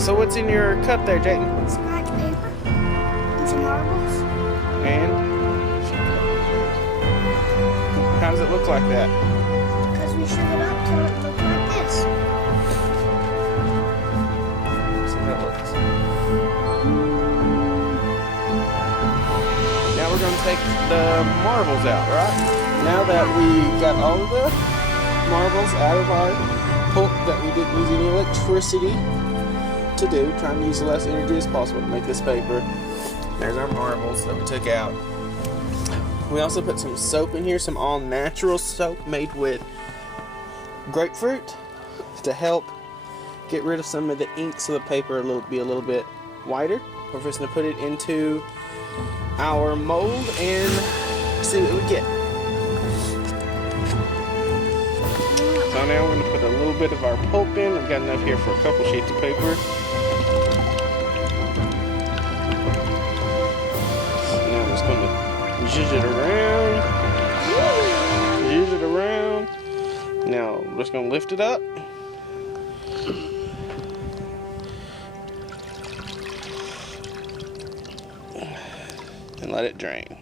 So what's in your cup there, Jayden? Scratch paper and some marbles. And how does it look like that? Because we shook it up till it looked like this. See how it looks. Now we're going to take the marbles out, right? Now that we got all of the marbles out of our pulp that we didn't use any electricity to do, trying to use the less energy as possible to make this paper. There's our marbles that we took out. We also put some soap in here, some all-natural soap made with grapefruit to help get rid of some of the ink so the paper will be a little bit whiter. We're just going to put it into our mold and see what we get. So now we're going to put a little bit of our pulp in. I've got enough here for a couple sheets of paper. So now I'm just going to zhuzh it around. Zhuzh it around. Now I'm just going to lift it up. And let it drain.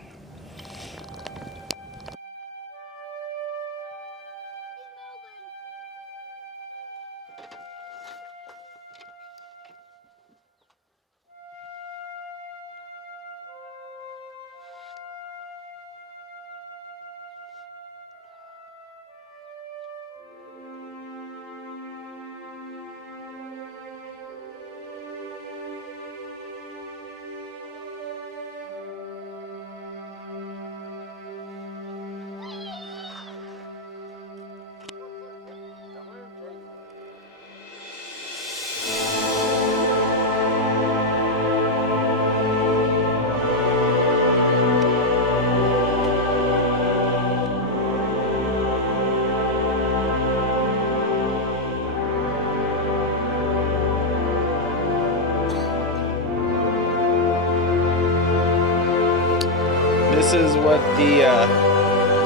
This is what the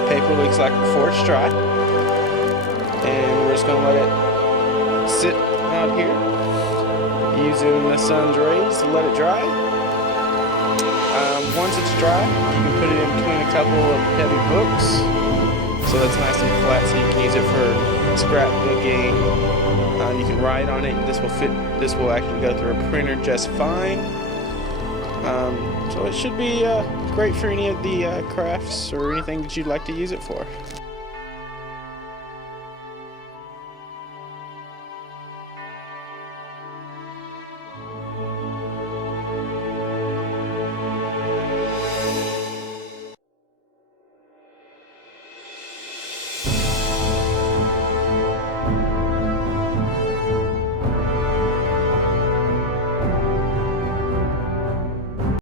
paper looks like before it's dry. And we're just going to let it sit out here using the sun's rays to let it dry. Once it's dry, you can put it in between a couple of heavy books so that's nice and flat, so you can use it for scrapbooking. You can write on it. This will fit. This will actually go through a printer just fine. So it should be great for any of the crafts or anything that you'd like to use it for.